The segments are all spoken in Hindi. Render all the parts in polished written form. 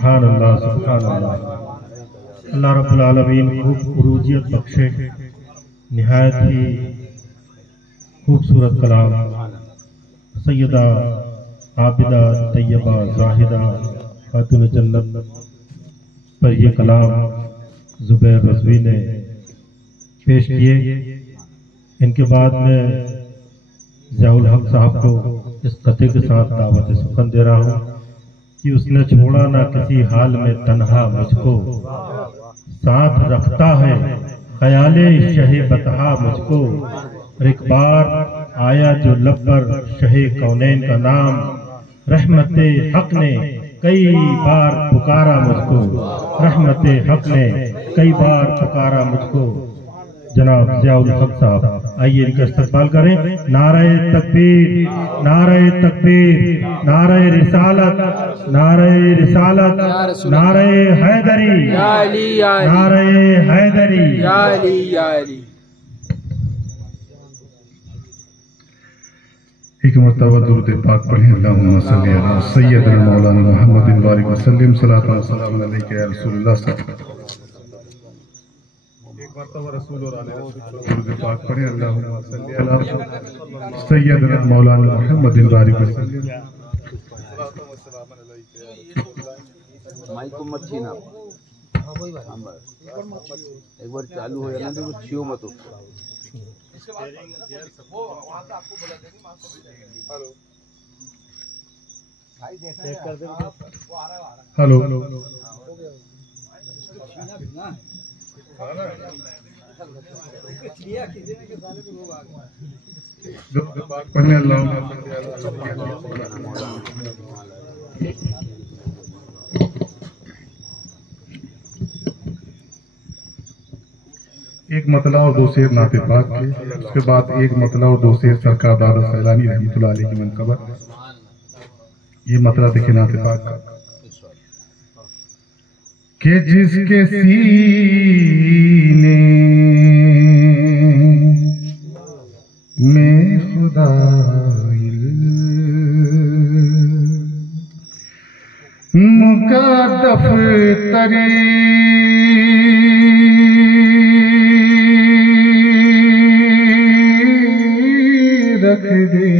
सुभान अल्लाह सुभान अल्लाह। अल्लाह रब्बुल आलमीन खूब उरूजियत बख्शे, निहायत ही खूबसूरत कलाम सैयदा आबिदा तैयबा जाहिदा खातून जन्नत पर यह कलाम जुबैर रज़वी ने पेश किए। इनके बाद में ज़ियाउल हक साहब को इस कते के साथ दावत सुखन दे रहा हूँ कि उसने छोड़ा ना किसी हाल में तन्हा मुझको, साथ रखता है ख्याले शहे बतहा मुझको। और एक बार आया जो लब पर शहे कौनैन का नाम, रहमते हक ने कई बार पुकारा मुझको, रहमते हक ने कई बार पुकारा मुझको। जनाब ज़ियाउल हक साहब आइए इनका इस्तकबाल करें। नारे तकबीर, नारे तकबीर, नारे रिसालत, नारे रिसालत, नारे हैदरी, नारे हैदरी। एक मरतबा दुरूद पाक पढ़ें। अल्लाहुम्मा सल्ली अला सय्यदना मौलाना मुहम्मदिन व आलिहि वसल्लम। सलातु व सलाम अलैका या रसूलल्लाह। एक मरतबा रसूल और आले रसूल दुरूद पाक पढ़ें। अल्लाहुम्मा सल्ली अला सय्यदना मौलाना मुहम्मदिन व आलिहि वसल्लम। सलातु व सलाम अलैका या रसूलल्लाह। माइक को मत छीना। एक बार चालू हो जाना तो छियो मत। हेलो पढ़ने। एक मतला और दो शेर नाते पाक के, उसके बाद एक मतला और दो शेर सरकार दादा सैलानी रहमतुल्लाह अलैह की मनक़बत। ये मतला देखे नाते पाक का कि जिसके सीने में खुदा मुक़द्दफ तरी रख दे,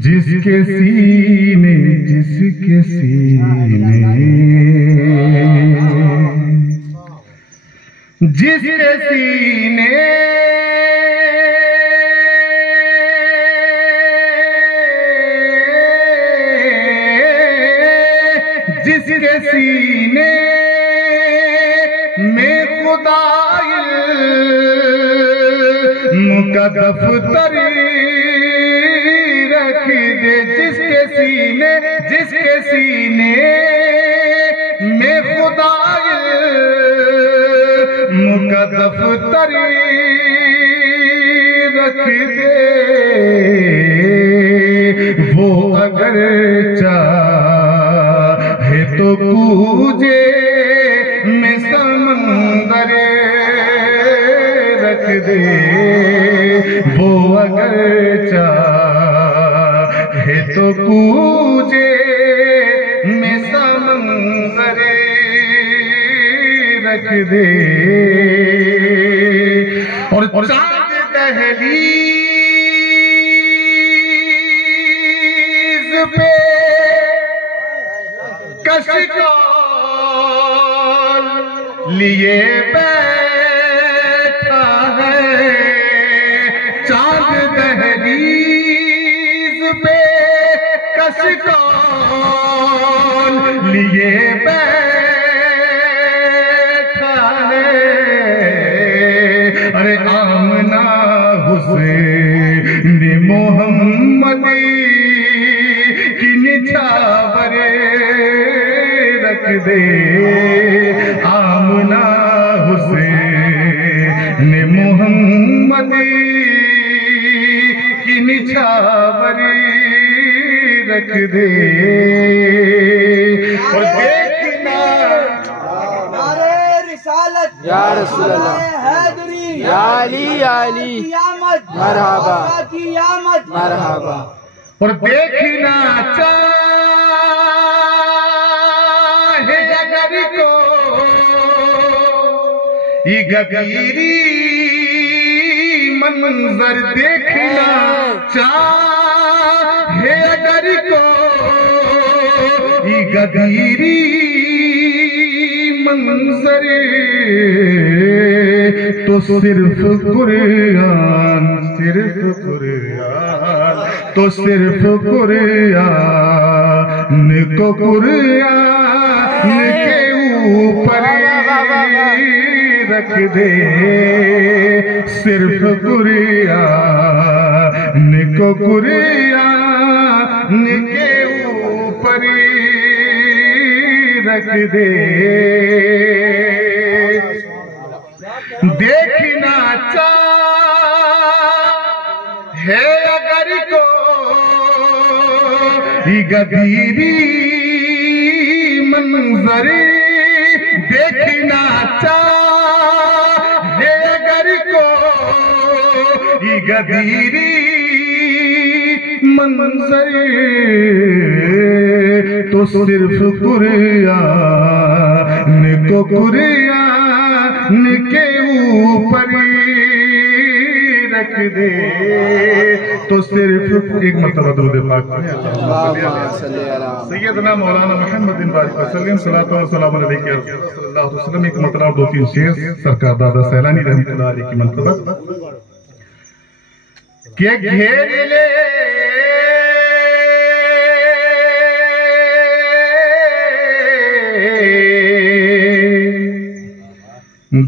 जिसके सीने, जिसके सीने, जिसके सीने जिसके सीने में खुदा मुक़द्दफ तरी रख दे, जिसके सीने, जिसके सीने में खुदा मुक़द्दफ तरी रख दे। वो अगर चाहे तो कूजे में समंदर रख दे, वो अगर चाहे तो कूजे में समंदर रख दे। और चांद दहलीज पे कशकोल लिए बैठा है, चांद दहलीज पे कशकोल लिए बैठा है। अरे आमना हुसैन मोहम्मदी की निछावरे रख दे, आमना हुसैन मोहम्मदी की निछावरे रख दे। और देखना या रसूल अल्लाह, या अली, या अली, मरहबा, मरहबा। और देखना चाहे अगर को ये गगीरी मंजर देखना चाहे अगर को ये गगीरी मंजर तो सिर्फ कुरान तो सिर्फ कुरान को कुरान के ऊपर रख दे, सिर्फ कुरान को कुरान के ऊपर रख दे। देखना चाहे अगर को गदीरी मंजर देखना चाहे अगर को गदीरी मंजर तो सिर्फ कुरान को कुरान के ऊपर रख दे, तो सिर्फ एक मरतबा दुरूद पाक सैयदना मौलाना मोहम्मद बिन बारिक वसल्लम सल्लल्लाहु अलैहि वसल्लम एक मरतबा 2-3 शेर सरकार दादा सैलानी रहमतुल्लाह अलैहि की मनक़बत के घेर ले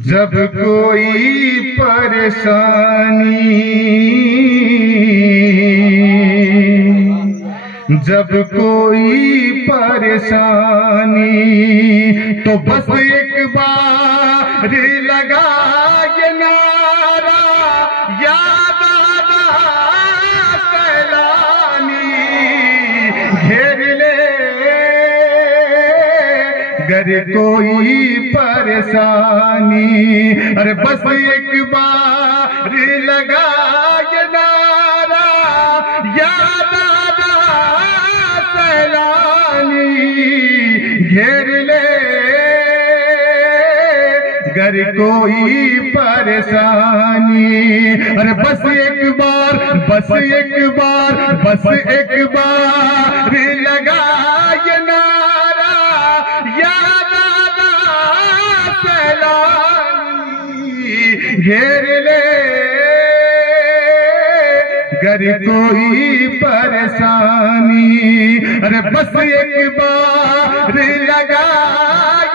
जब कोई परेशानी, जब कोई परेशानी तो बस एक बार लगा ये नारा याद आना सैलानी घेर ले गर कोई परेशानी, अरे बस एक बार लगा ये नारा याद आना सैलानी घेर ले गर कोई परेशानी, अरे बस एक बार बस एक बार बस एक बार लगा ये नारा याद आना सैलानी घेर ले गर कोई परेशानी, अरे बस एक बार लगा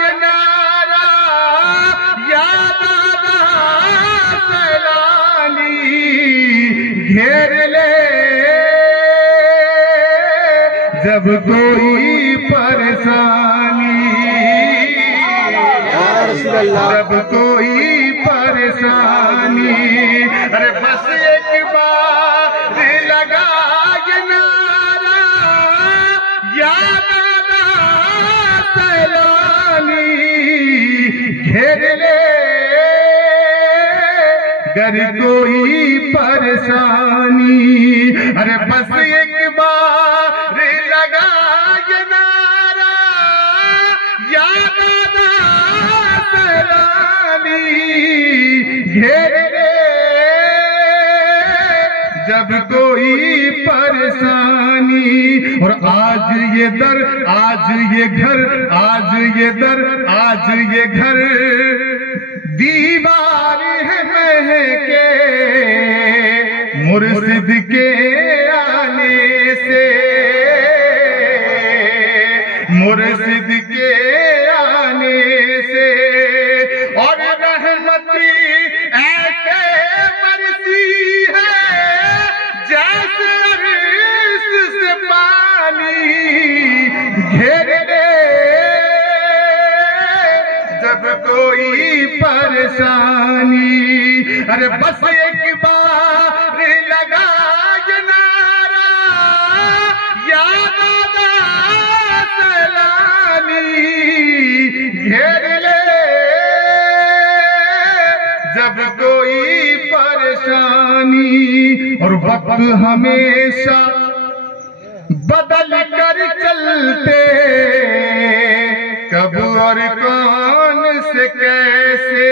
ये नारा याद आना सैलानी घेर ले जब कोई परेशानी, जब कोई परेशानी, अरे बस एक बार लगा ये नारा याद आना सैलानी घेर ले गर कोई परेशानी, अरे बस एक बार लगा ये नारा याद आना सैलानी घेर ले जब कोई परेशानी। और आज ये दर आज ये घर आज ये दर आज ये घर दीवार है महके मुर्शिद के आने से, मुर्शिद के आने से और रहमती ऐसे बरसी है जैसे अर्श से पानी घेर ले जब कोई परेशानी, अरे बस एक बार लगा ये नारा याद आना सैलानी घेर ले जब कोई परेशानी। और वक्त हमेशा बदल कर चलते कब और कौन से कैसे,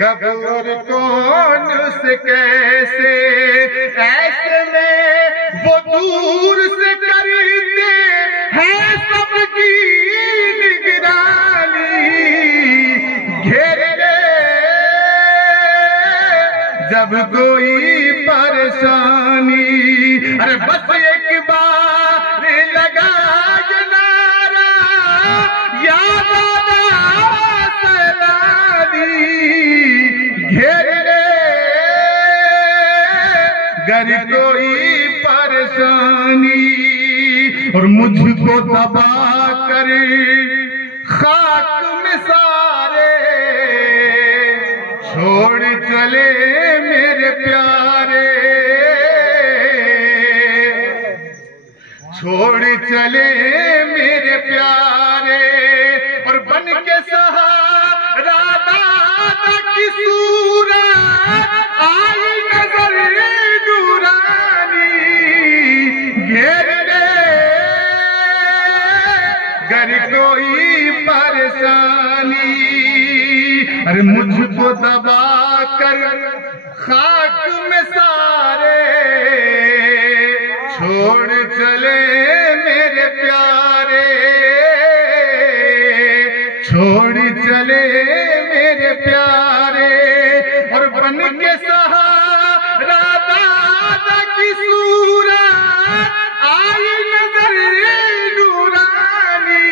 कब और कौन से कैसे, ऐसे में वो दूर से करते हैं सबकी निगरानी, घेर ले जब कोई परेशानी। अरे बस एक बार लगा ये नारा, याद आना सैलानी, घेर ले गर कोई परेशानी, और मुझको दबा कर खाक में सारे छोड़ चले मेरे प्यारे, छोड़ चले मेरे प्यारे, और बन के सहारा दादा की सूरत आई नजर नूरानी, घेर ले गर कोई परेशानी। अरे मुझको दबा कर खाक में सारे छोड़ चले मेरे प्यारे, छोड़ चले मेरे प्यारे, और बन के सहारा दादा की सूरत आई नजर नूरानी,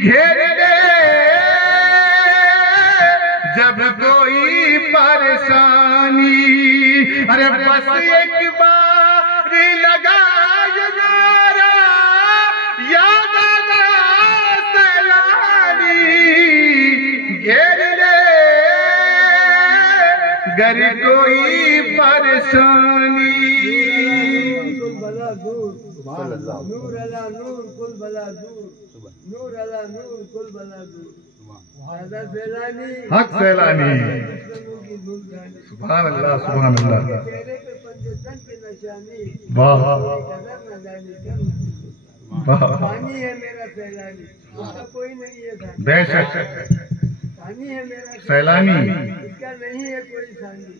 घेर ले जब कोई परेशानी। अरे बस एक बार लगा ये नारा, याद आना सैलानी, घेर ले गर कोई परेशानी। नूर अला नूर कुल बला दूर, नूर अला नूर कुल बला दूर, हक सैलानी, सुभान अल्लाह सुभान अल्लाह, चेहरे पे पंजतन की निशानी, वाह कदर न जाने कब, वाह, पानी है मेरा सैलानी, उसका कोई नहीं है सानी, बेशक पानी है मेरा सैलानी, इसका नहीं है कोई सानी,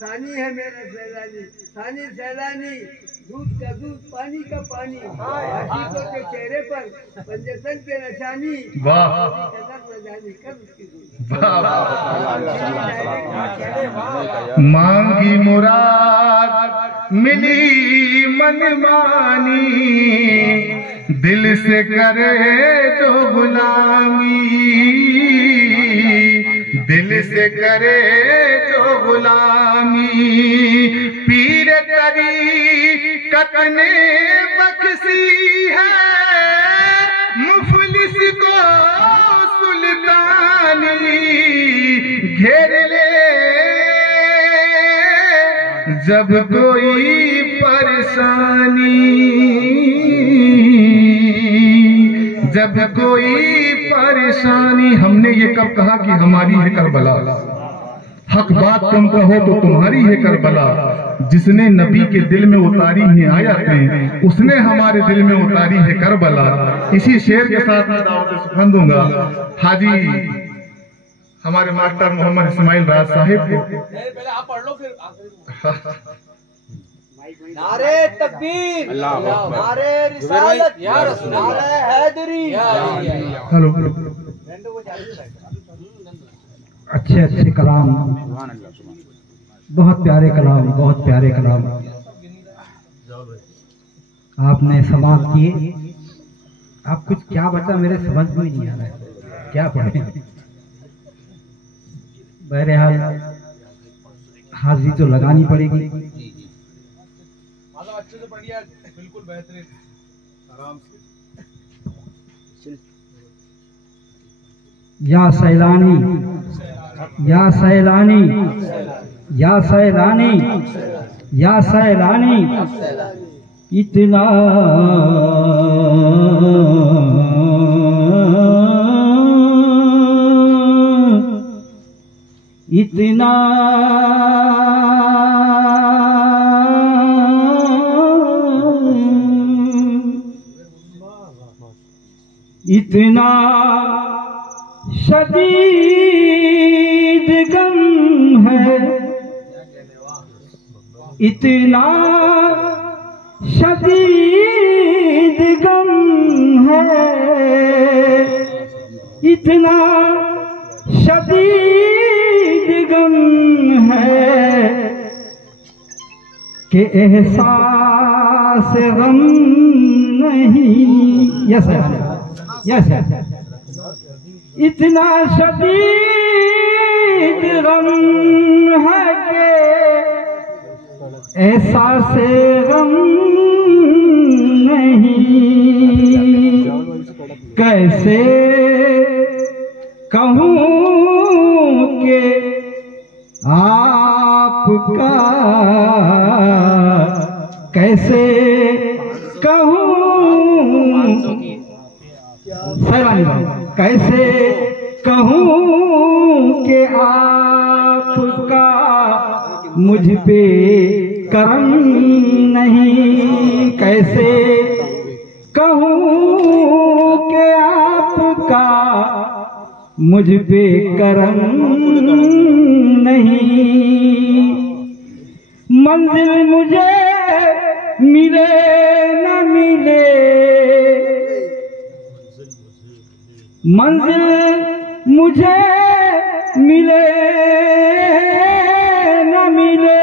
सानी है मेरा सैलानी, सानी सैलानी, दूध का दूध पानी का पानी, आशिकों के चेहरे पर पंजतन पे निशानी, वाह कदर न जाने कब उसकी दूध। मांगी मुराद मिली मनमानी, दिल से करे जो गुलामी, दिल से करे जो गुलामी, पीर तरीक़त ने बख्शी है मुफलिस को सुल्तानी, घेर ले जब कोई परेशानी, जब कोई परेशानी। हमने ये कब कहा कि हमारी है करबला, हक बात तुम कहो तो तुम्हारी है करबला, जिसने नबी के दिल में उतारी है आयतें, उसने हमारे दिल में उतारी है करबला। इसी शेर के साथ मैं दावत सुखन दूंगा हाजी हमारे मास्टर मोहम्मद इस्माइल राज साहिब को। पहले आप पढ़ लो फिर नारे तकबीर, अल्लाहु अकबर, नारे रिसालत, नारे हैदरी। हेलो अच्छे अच्छे कलाम, सुभान अल्लाह, सुभान बहुत प्यारे कलाम, बहुत प्यारे कलाम आपने समाप्त किए। आप कुछ क्या बचा मेरे समझ में नहीं आ रहा है, क्या पढ़े। बहरहाल हाजिरी तो लगानी पड़ेगी। मतलब अच्छे से पढ़िए, बिल्कुल बेहतरीन, आराम से। या सैलानी, या सैलानी, या सैलानी, या सैलानी, इतना इतना इतना शदीद गम है, इतना शदीद गम है, इतना शदीद गम है कि एहसास गम नहीं। यस यस, इतना शदीद गम है कि एहसास गम नहीं। कैसे कहूँ कि आपका, कैसे कहूँ, कैसे कहूँ कि आपका मुझ पे करम नहीं। कैसे कहूँ कि आपका मुझ पे करम नहीं। मंजिल मुझे मिले न मिले, मंजिल मुझे मिले न मिले,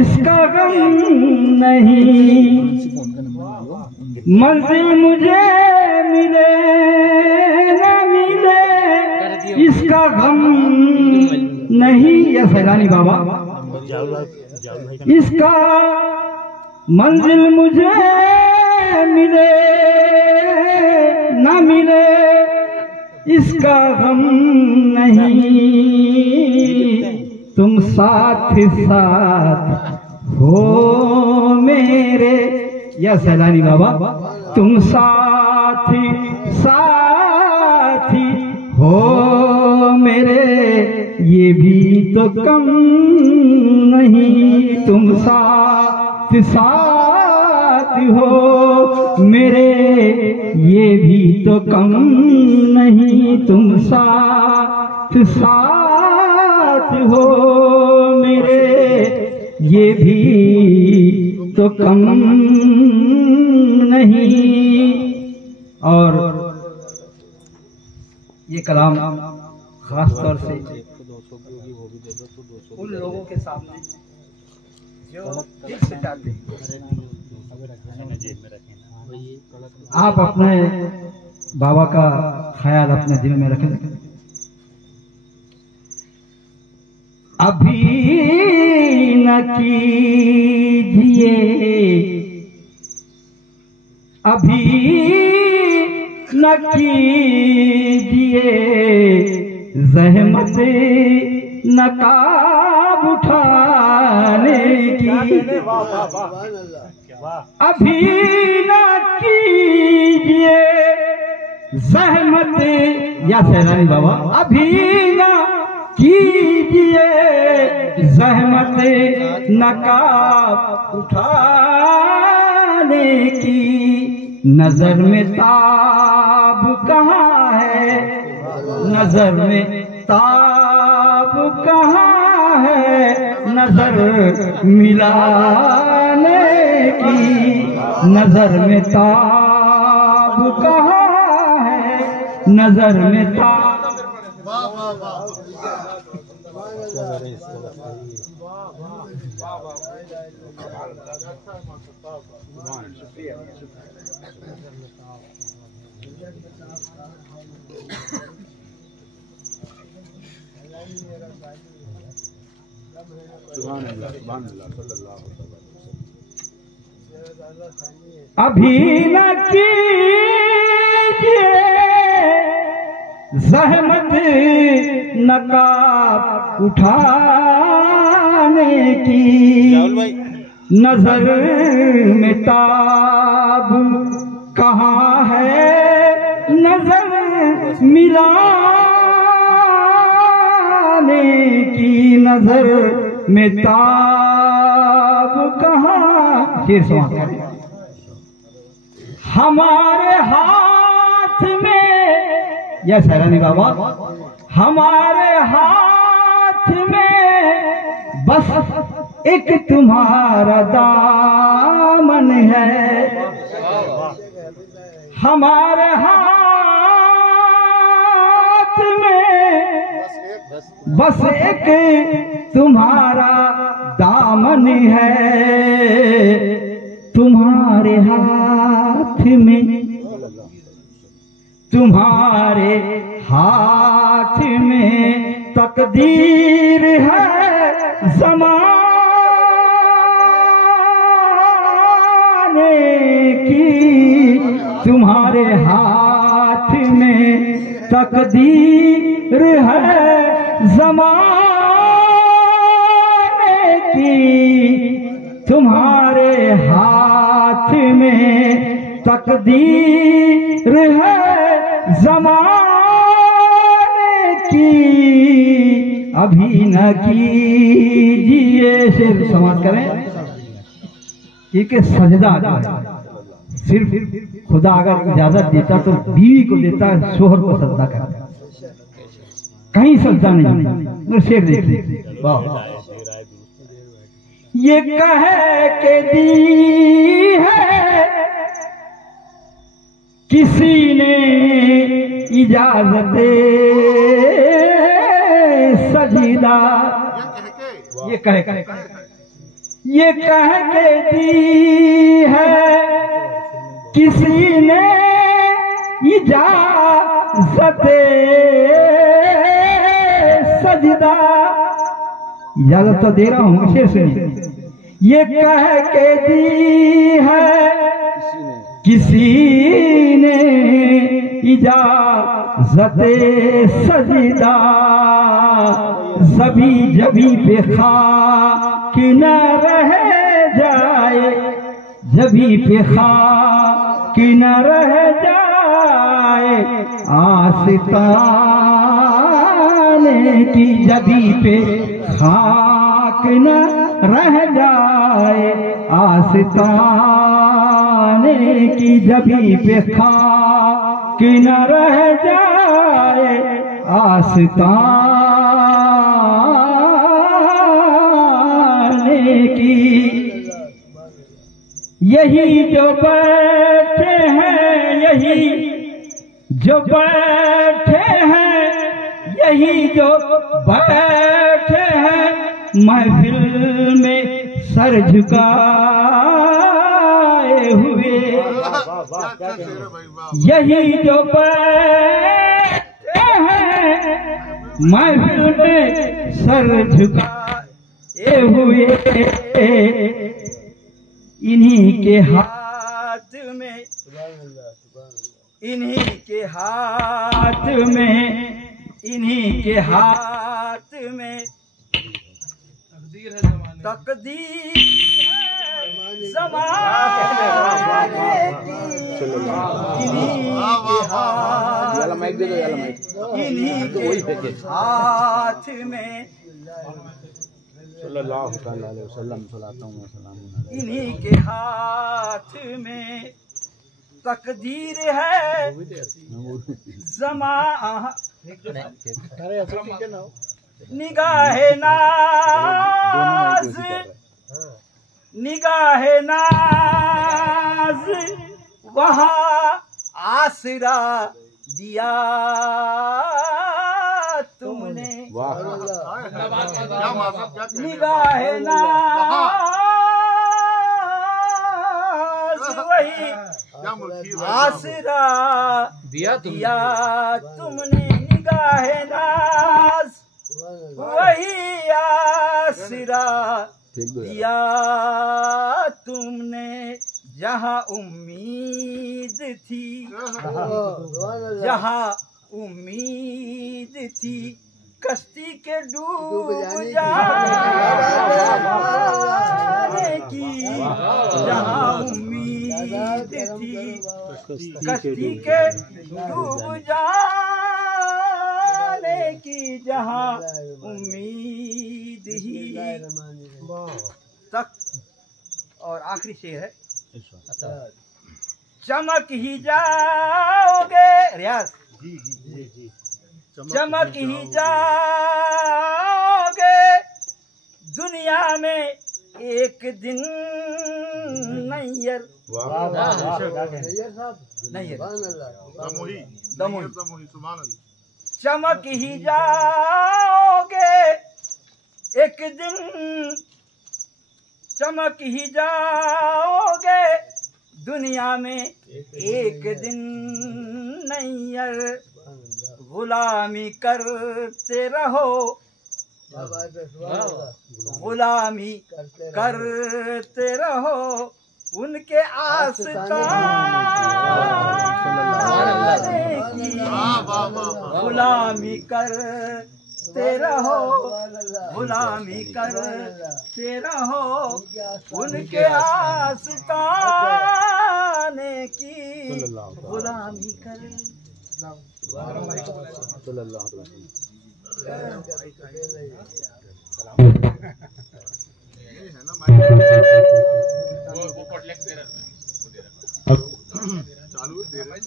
इसका गम नहीं। मंजिल मुझे मिले न मिले, इसका गम नहीं। या सैलानी बाबा, इसका मंजिल मुझे मिले न मिले, इसका गम नहीं। तुम साथ साथ हो मेरे, या सैलानी बाबा, तुम साथी साथी हो मेरे, ये भी तो कम नहीं। तुम साथ साथ हो मेरे, ये भी तो कम नहीं। तुम साथ साथ हो मेरे, ये भी तो कम नहीं। और ये कलाम खास तौर से उन लोगों के सामने जो दिल से चाहते हैं। आप अपने बाबा का ख्याल अपने दिल में रखें। अभी न कीजिए, अभी न कीजिए ज़हमत नकाब उठाने की। अभी न कीजिए ज़हमत, या सैलानी बाबा, अभी न कीजिए ज़हमत नकाब उठाने की। नजर में ताब कहाँ है, नजर में ताब कहाँ है, नजर मिलाने की। नजर में ताब कहाँ है, नजर में ताब। अभी न कीजिए ज़हमत नकाब उठाने की। नजर में ताब कहाँ है, नजर मिलाने की। नजर में ताब कहाँ, शेर समाप्त करें। हमारे हाथ में, यह सैलानी बाबा, हमारे हाथ में बस एक तुम्हारा दामन है, हमारे हाथ में बस एक तुम्हारा दामन है, तुम्हारे हाथ में, तुम्हारे हाथ में तकदीर है ज़माने की, तुम्हारे हाथ में तकदीर है ज़माने की, तुम्हारे हाथ में तकदीर है ज़माने की। अभी न कीजिए, सिर्फ समाज करें कि सजदा सिर्फ खुदा अगर इजाजत देता तो बीवी को देता, शोहर को सजदा करता, कहीं सजदा नहीं। शेर देखिए, वाह। ये कह के दी है किसी ने इजाजत सजीदा, ये कह के दी है किसी ने इजाजत सजदा, इजाजत तो दे रहा हूँ, शेर सुनिए। ये कह के दी है किसी ने इजाजत सजदा, सभी जभी पे खाक न रह जाए, जभी पे खाक न रह जाए, आस्ताने की जभी पे खाक न रह जाए, आस्ताने की जभी पे खाक न रह जाए, आस्ताने की। यही जो बैठे हैं, यही जो बैठे हैं, यही जो बैठे हैं महफिल में सर झुकाए हुए, यही जो बैठे हैं महफिल में सर झुकाए हुए, इन्हीं के हाथ में, इन्हीं के हाथ में, इन्हीं के हाथ में तकदीर है ज़माने की, इन्हीं के हाथ में, इन्हीं के हाथ में तकदीर है निगाहे नाज, निगाहे नाज वहाँ आसरा दिया तुमने, निगाहे नाज वही आसरा दिया तुमने, निगाहे नाज वही आसरा दिया तुमने, जहाँ उम्मीद थी, जहाँ उम्मीद थी कश्ती के डूब जाने की, जहाँ उम्मीद थी कश्ती के डूब जाने की, जहाँ उम्मीद ही तक। और आखिरी शेर है, चमक ही जाओगे, रियाज, चमक ही जाओगे दुनिया में एक दिन नैयर, दमोही सुभान अल्लाह। चमक ही जाओगे एक दिन, चमक ही जाओगे दुनिया में एक दिन नैयर, गुलामी करते रहो, गुलामी करते रहो उनके आस्ताने की, गुलामी करते रहो, गुलामी करते रहो उनके आस्ताने की, गुलामी कर। चालू दे रहे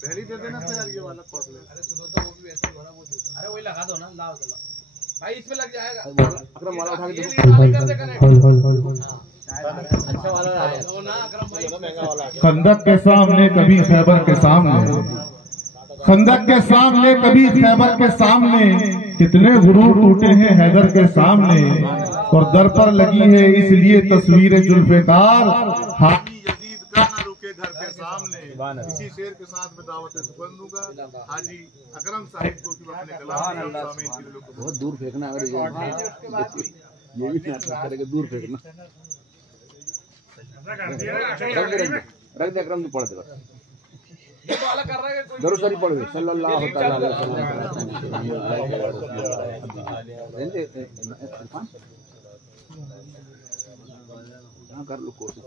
पहले दे देना तो यार ये वाला कॉर्ड ले। अरे सुनो तो वो भी वैसे ही हो रहा, वो अरे वही लगा दो ना, लाओ चलो भाई, इसमें लग जाएगा। अकरम वाला उठा के दो, अच्छा वाला वो ना अकरम भाई, महंगा वाला। खंदक के सामने कभी खैबर के सामने, खंदक के सामने कभी खैबर के सामने, कितने गुरूर टूटे हैं हैदर के सामने, और दर पर लगी है इसलिए तस्वीर जुल्फ़िकार। यजीद का ना रुके घर के सामने। इसी शेर के साथ में दावत सुबह दूंगा हाजी अकरम साहिब को कि अपने कलाम बहुत दूर फेंकना है, ये भी करेगा, दूर फेंकना। रख दे अकरम, तू पढ़ दे बस, दरूद शरीफ पढ़ दे, सल्लल्लाहु तआला अलैहि वसल्लम। कर लो कोशिश।